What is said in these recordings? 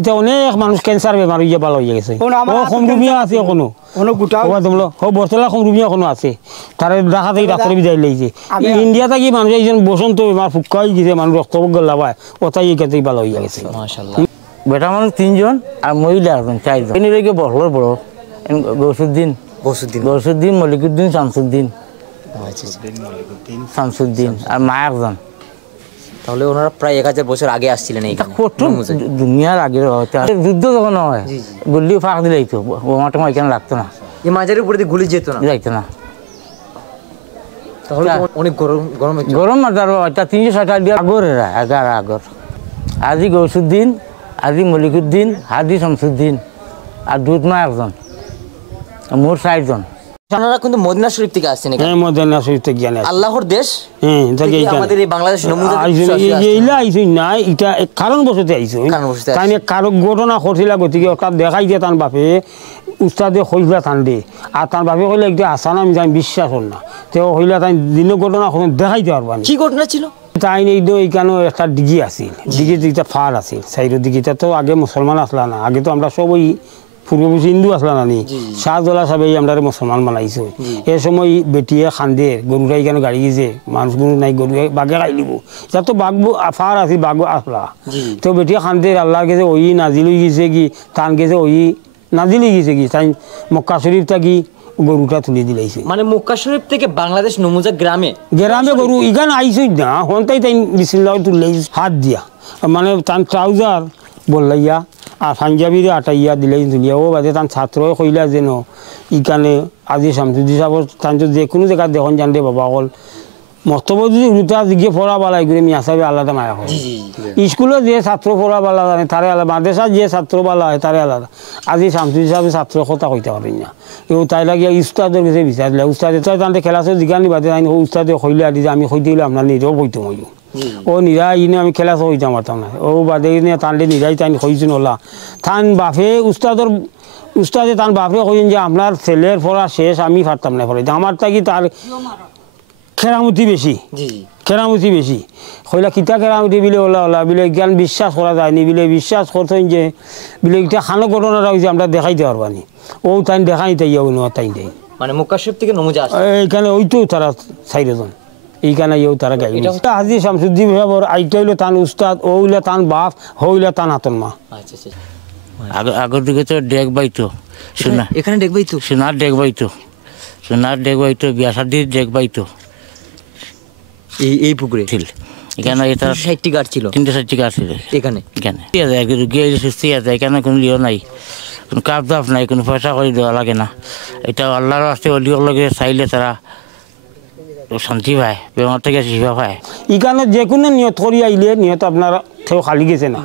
এটা অনেক মানুষ ক্যান্সার বেমার হইয়া ভালো হয়ে গেছে। খমরুমিয়া আছে এখনো বর্তলা খমরুমিয়া এখনো আছে, তারা দেখা থেকে ডাক্তার বিদায় লাইছে। ইন্ডিয়া থাকি মানুষ একজন বসন্ত বেমার ফুক্কা হয়ে গেছে, মানুষ রক্তবজ্ঞ লাভায় ওটাই এখান ভালো হইয়া গেছে। বেটা মানুষ 3 জন আর মহিলা একজন 4 জন। এনে বড় বড় গৌসুদ্দিন মলিকুদ্দিন শামসুদ্দিন আর মা একজন। তাহলে ওনারা প্রায় 1000 বছর আগে আসছিলেন এই দুনিয়ার আগে। যুদ্ধ যখন হয় গুলি ফাঁক দিলেই তো বোমা টোমা এখানে লাগতো না, এই মাঝারের উপরে দিয়ে গুলি যেত না, যাইতো না। তাহলে অনেক গরম মাত্র 360 আগর আগর। আজি গৌসুদ্দিন, আজি মলিকুদ্দিন, হাজি শামসুদ্দিন আর দুধমা একজন, মোট 4 জন। আপনারা কিন্তু মদিনা শরীফ থেকে আসছেন এখানে? হ্যাঁ, মদিনা শরীফ থেকে জ্ঞান আছে। আল্লাহর দেশ। হ্যাঁ, আমাদের এই বাংলাদেশ নমুনা এইলা আইছই না, এটা কারণ বসতে আইছই। তাই কারো ঘটনা ঘটিলা, গতিকে তার দেখাই দিয়ে তার বাপে উস্তাদে হইলা টান দে, আর তার বাপে কইলে একটা আসান আমি জানি বিশ্বাস হল না, তো হইলা তাই দিন ঘটনা দেখাইতে পারবানি। কি ঘটনা ছিল? তাই এইখানে একটা দিঘি আছিল, দিঘি যেটা ফার আছিল সাইডের দিঘিটা, তো আগে মুসলমান আসলা না, আগে তো আমরা সবই পূর্বপুরুষ হিন্দু আসলা না, শাহজলা সাহেব আমরা মুসলমান বানাইছো। এই সময় বেটিয়ে খান্দের গরুরা এখানে গাড়ি গেছে, মানুষ গরু নাই, গরু বাঘে খাই দিব, যা তো বাঘ ফার আছিল, বাঘ আসলা, তো বেটিয়ে খান্দের আল্লাহর গেছে ওই নাজিল হয়ে গেছে কি, টান গেছে ওই নাজিল হয়ে গেছে কি, তাই মক্কা শরীফ থাকি গরুটা তুলে দিলাইছে। মানে মক্কা শরীফ থেকে বাংলাদেশ নমুজা গ্রামে গরু এখানে আইসই না, হনটাই তাই বিসমিল্লাহ তুললে হাত দিয়া, মানে তার ট্রাউজার বললাইয়া আর পাঞ্জাবিরে আটাইয়া দিলাই তুলিয়া। ও বাদে তার ছাত্র কইলা যেন ইখানে আজি শামসুদ্দিন সাহেব তান যে কোনো জায়গা দেখুন জান দে বাবা অকল মস্তব যদি হুতা দিকে পড়া বালাই করে মিয়া সাহেব আলাদা মায়া হয়। স্কুলে যে ছাত্র পড়া বালা জানে তারে আলাদা, মাদ্রাসা যে ছাত্র বালা হয় তারে আলাদা। আজি শামসুদ্দিন সাহেব ছাত্র কথা কইতে পারেন না, এবং তাই লাগিয়া উস্তাদের কাছে বিচার দিলে উস্তাদে তাই তাতে খেলাছে জিজ্ঞানি বাদে আইন উস্তাদে কইলে আদি যে আমি কইতে হইলে আপনার নিজেও কইতে মইল ও নিরাই ইনে আমি খেলা হইতাম পারতাম না। ও বাদে নিয়ে টানলে নিরাই তাই হয়েছিল ওলা থান বাপে উস্তাদে তান বাপে কইন যে আপনার ছেলের পড়া শেষ, আমি পারতাম না পড়াইতে, আমার তাকি তার খেরামতি বেশি, খেরামতি বেশি। কইলা কিতা খেরামতি বিলে ওলা বিলে জ্ঞান বিশ্বাস করা যায়নি, বিলে বিশ্বাস করতেন যে বিলে এটা খানো ঘটনাটা হয়েছে আমরা দেখাইতে পারবানি। ও তাই দেখাই তাই তাই দেয়। মানে মক্কা শরীফ থেকে নমুজা আসে এইখানে ওইতো তারা 4 জন এইখানে তারা গাই। হাজি শামসুদ্দিন সাহেবর আইটা হইলো তান উস্তাদ, ও হইলে তান বাপ, হইলে তান হাতন মা। আগের দিকে তো ডেক বাইতো, সোনা এখানে ডেক বাইতো, সোনার ডেক বাইতো, বিয়া শাদির ডেক বাইতো এই পুকুরে ছিল। এখানে এটা 60টি গাছ ছিল, 360টি গাছ ছিল এখানে। সুস্থ আছে, এখানে কোনো লিও নাই, কোনো কাপ দাপ নাই, কোনো পয়সা করে দেওয়া লাগে না। এটা আল্লাহর রাস্তে অলিওর লগে চাইলে তারা শান্তি পায়, বেমার থেকে শিফা পায়। এখানে যে কোনো নিয়ত করি আইলে নিয়ত আপনার কেউ খালি গেছে না,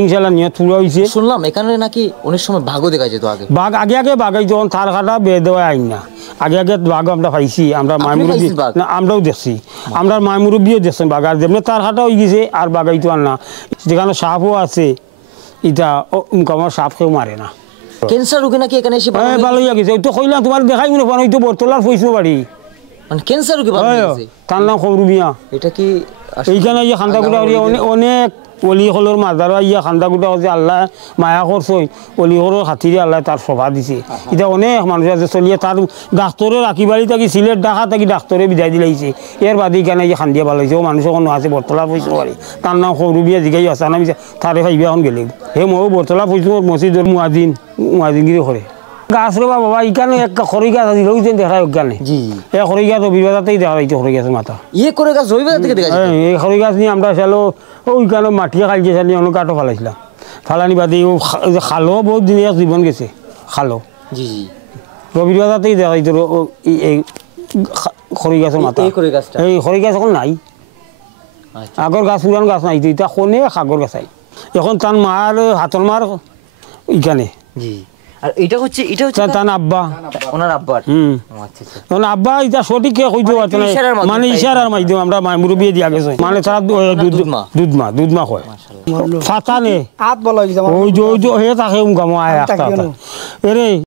ইনশাল্লাহ নিয়ত পুরো হয়েছে। শুনলাম এখানে নাকি অনেক সময় বাঘও দেখা যেত আগে। বাঘ আগে বাঘাই যখন তার কাটা বে দেওয়া আইন না, আগে বাঘ আমরা পাইছি, আমরা মায়মুরব্বী না আমরাও দেখছি, আমরা মায়মুরব্বীও দেখছেন বাঘ, আর যেমনি তার কাটা হয়ে গেছে আর বাঘাইতো আর না। যেখানে সাপও আছে, এটা আমার সাপ কেউ মারে না। ক্যান্সার রোগী নাকি এখানে এসে ভালো হয়ে গেছে, তো কইলাম তোমার দেখাই মনে পান, তো বর্তলার পয়সা বাড়ি মানে ক্যান্সার রোগী ভালো হয়ে গেছে, তার নাম খমরুমিয়া। এটা কি এইখানে যে খান্দাকুটা অনেক অলি হলর মাদারা ইয়া খান্দাকুটা হচ্ছে আল্লাহ মায়া করছে, অলি হলর হাতিরে আল্লাহ তার সভা দিছে। এটা অনেক মানুষ আছে চলিয়ে, তার ডাক্তরে রাখি বাড়ি থাকি সিলেট ডাকা থাকি ডাক্তরে বিদায় দিলাইছে। এর বাদে এখানে যে খান্দিয়া ভালো হয়েছে, ও মানুষ কোনো আছে বর্তলা পয়সা বাড়ি, তার নাম খমরুমিয়া জিগাই আছে না, তারে ভাইবে এখন গেলে হে ময়ো বর্তলা পয়সা মসজিদের মুয়াজিনগিরি করে। গাছ রবা বাবা এখানে একটা খড়ি গাছ আছে, ওইদিন দেখা ওখানে এই খড়ি গাছ অভিবাদাতেই দেখা যাইতে, খড়ি গাছের মাথা করে গাছ থেকে দেখা যায়। এই খড়ি গাছ নিয়ে আমরা চালো ওইখানে মাটিয়ে খাইছে চালি অনেক কাঠও ফালাইছিলাম, ফালানি বাদে খালো বহুত দিন জীবন গেছে খালো রবিবাদাতেই দেখা যাইতো এই খড়ি গাছের মাথা। এই খড়ি গাছ এখন নাই, আগর গাছ পুরান গাছ নাই, এটা কোনে সাগর গাছ আই এখন তার মার হাতর মার এখানে। আর এটা হচ্ছে তার আব্বা, ওনার আব্বা। আচ্ছা আব্বা এটা সঠিক কইতে পারতো না, মানে ইশারার মাধ্যমে আমরা মুরব্বি দিয়া গেছে, মানে তারা দুধমা হয় ফাতা নে হাত বলা ওই যে হে তাকে গামো আয় এরে